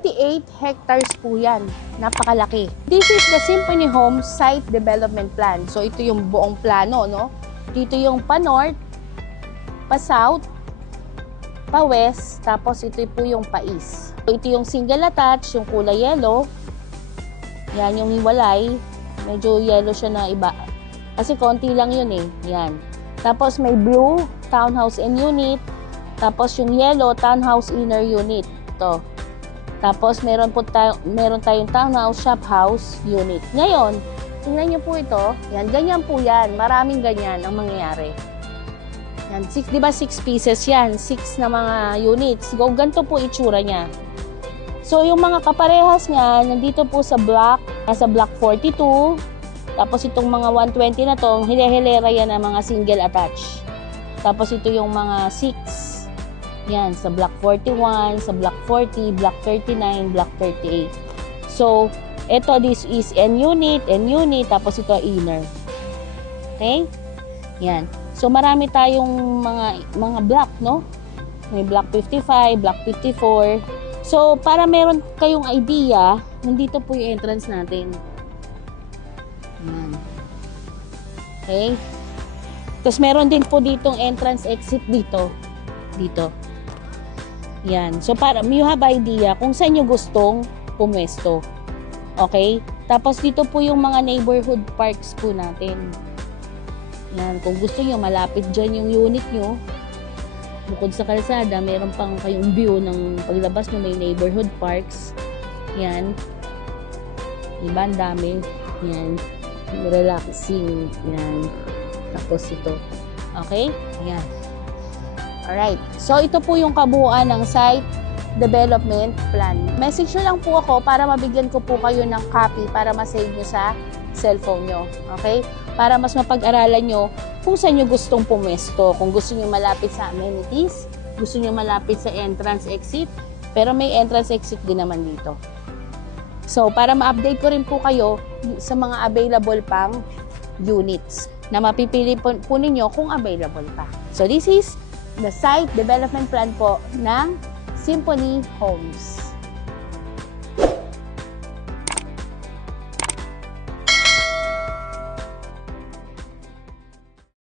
28 hectares po yan. Napakalaki. This is the Symphony Homes Site Development Plan. So ito yung buong plano, no? Dito yung pa-north, pa-south, pa-west, tapos ito po yung pa-east. So, ito yung single attached, yung kulay yellow. Yan yung hiwalay. Medyo yellow siya na iba. Kasi konti lang yun eh. Yan. Tapos may blue, townhouse and unit. Tapos yung yellow, townhouse inner unit. Ito. Tapos meron tayong townhouse, shop house, unit. Ngayon, tingnan nyo po ito. Yan, ganyan po yan. Maraming ganyan ang mangyayari. Yan, di ba 6 pieces yan? 6 na mga units. Ganito po itsura niya. So, yung mga kaparehas niya, nandito po sa block, nasa block 42. Tapos itong mga 120 na to, hile-hilera yan na mga single attach. Tapos ito yung mga 6. Yan, sa block 41, sa block 40, block 39, block 38. So, ito, this is N unit, tapos ito inner. Okay? Yan. So, marami tayong mga block, no? May block 55, block 54. So, para meron kayong idea, nandito po yung entrance natin. Yan. Okay? Tapos, meron din po ditong entrance exit dito. Dito. Yan. So, para you have idea kung saan nyo gustong pumwesto. Okay? Tapos, dito po yung mga neighborhood parks po natin. Yan, kung gusto nyo, malapit dyan yung unit nyo. Bukod sa kalsada, meron pang kayong view ng paglabas nyo, may neighborhood parks. Yan. Diba, ang dami. Yan. Relaxing. Yan. Tapos ito. Okay? Yan. Alright. So, ito po yung kabuuan ng site development plan. Message nyo lang po ako para mabigyan ko po kayo ng copy para ma-save nyo sa cellphone nyo. Okay? Para mas mapag-aralan nyo kung saan nyo gustong pumwesto. Kung gusto nyo malapit sa amenities, gusto nyo malapit sa entrance exit, pero may entrance exit din naman dito. So, para ma-update ko rin po kayo sa mga available pang units na mapipili po ninyo kung available pa. So, this is the site development plan po ng Symphony Homes.